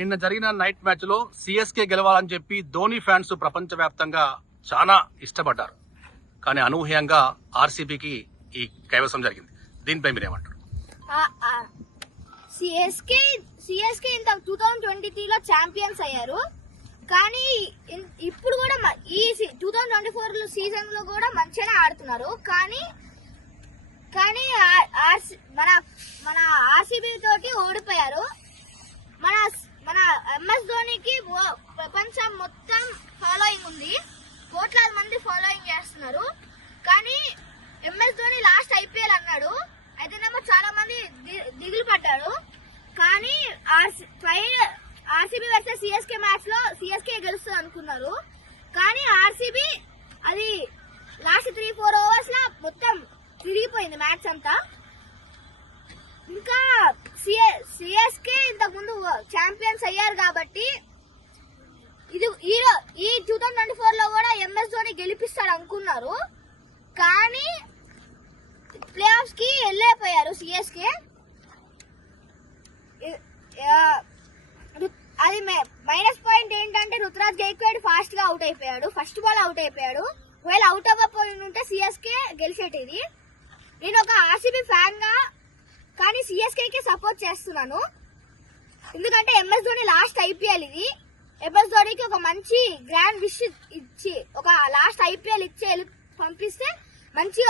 నిన్న జరిగిన night match లో సిఎస్కే గెలవాలని చెప్పి ధోని ఫ్యాన్స్ ప్రపంచవ్యాప్తంగా చాలా ఇష్టపడ్డారు. కానీ అనూహ్యంగా ఆర్సీబీకి ఈ కైవసం జరిగింది. దీనిపై మీరేమంటారు? సిఎస్కే ఇంత 2023లో ఛాంపియన్స్ అయ్యారు. కానీ ఇప్పుడు కూడా ఈ 2024 సీజన్ లో కూడా మంచిగానే ఆడుతున్నారు. కానీ మన ఆర్సీబీ తోటి ఓడిపోయారు. మన ఎంఎస్ ధోనికి ప్రపంచం మొత్తం ఫాలోయింగ్ ఉంది, కోట్లాది మంది ఫాలోయింగ్ చేస్తున్నారు. కానీ ఎంఎస్ ధోని లాస్ట్ ఐపీఎల్ అన్నాడు, అయితేనేమో చాలా మంది దిగులు పడ్డారు. కానీ ఆర్సీబీ వర్సెస్ సిఎస్కే మ్యాచ్ లో సిఎస్కే గెలుస్తుంది అనుకున్నారు. కానీ ఆర్సీబీ అది లాస్ట్ 3-4 ఓవర్స్ లో మొత్తం తిరిగిపోయింది మ్యాచ్ అంతా. ఇంకా సిఎస్కే ఇంతకు ముందు ఛాంపియన్స్ అయ్యారు కాబట్టి ఈ 2024 లో కూడా ఎంఎస్ ధోని గెలిపిస్తాడు అనుకున్నారు. కానీ ప్లే ఆఫ్స్ కి వెళ్ళిపోయారు సిఎస్కే. అది మైనస్ పాయింట్ ఏంటంటే రుతురాజ్ గైక్వాడ్ ఫాస్ట్ గా అవుట్ అయిపోయాడు, ఫస్ట్ బాల్ అవుట్ అయిపోయాడు. ఒకవేళ అవుట్ అవ్వకపోయి ఉంటే సిఎస్కే గెలిచేటిది. నేను ఒక ఆర్సీబీ ఫ్యాన్ గా కానీ సిఎస్కే సపోర్ట్ చేస్తున్నాను. ఎందుకంటే ఎంఎస్ ధోని లాస్ట్ ఐపీఎల్ ఇది. ఎంఎస్ ధోనికి ఒక మంచి గ్రాండ్ విష్ ఇచ్చి ఒక లాస్ట్ ఐపీఎల్ ఇచ్చి పంపిస్తే మంచిగా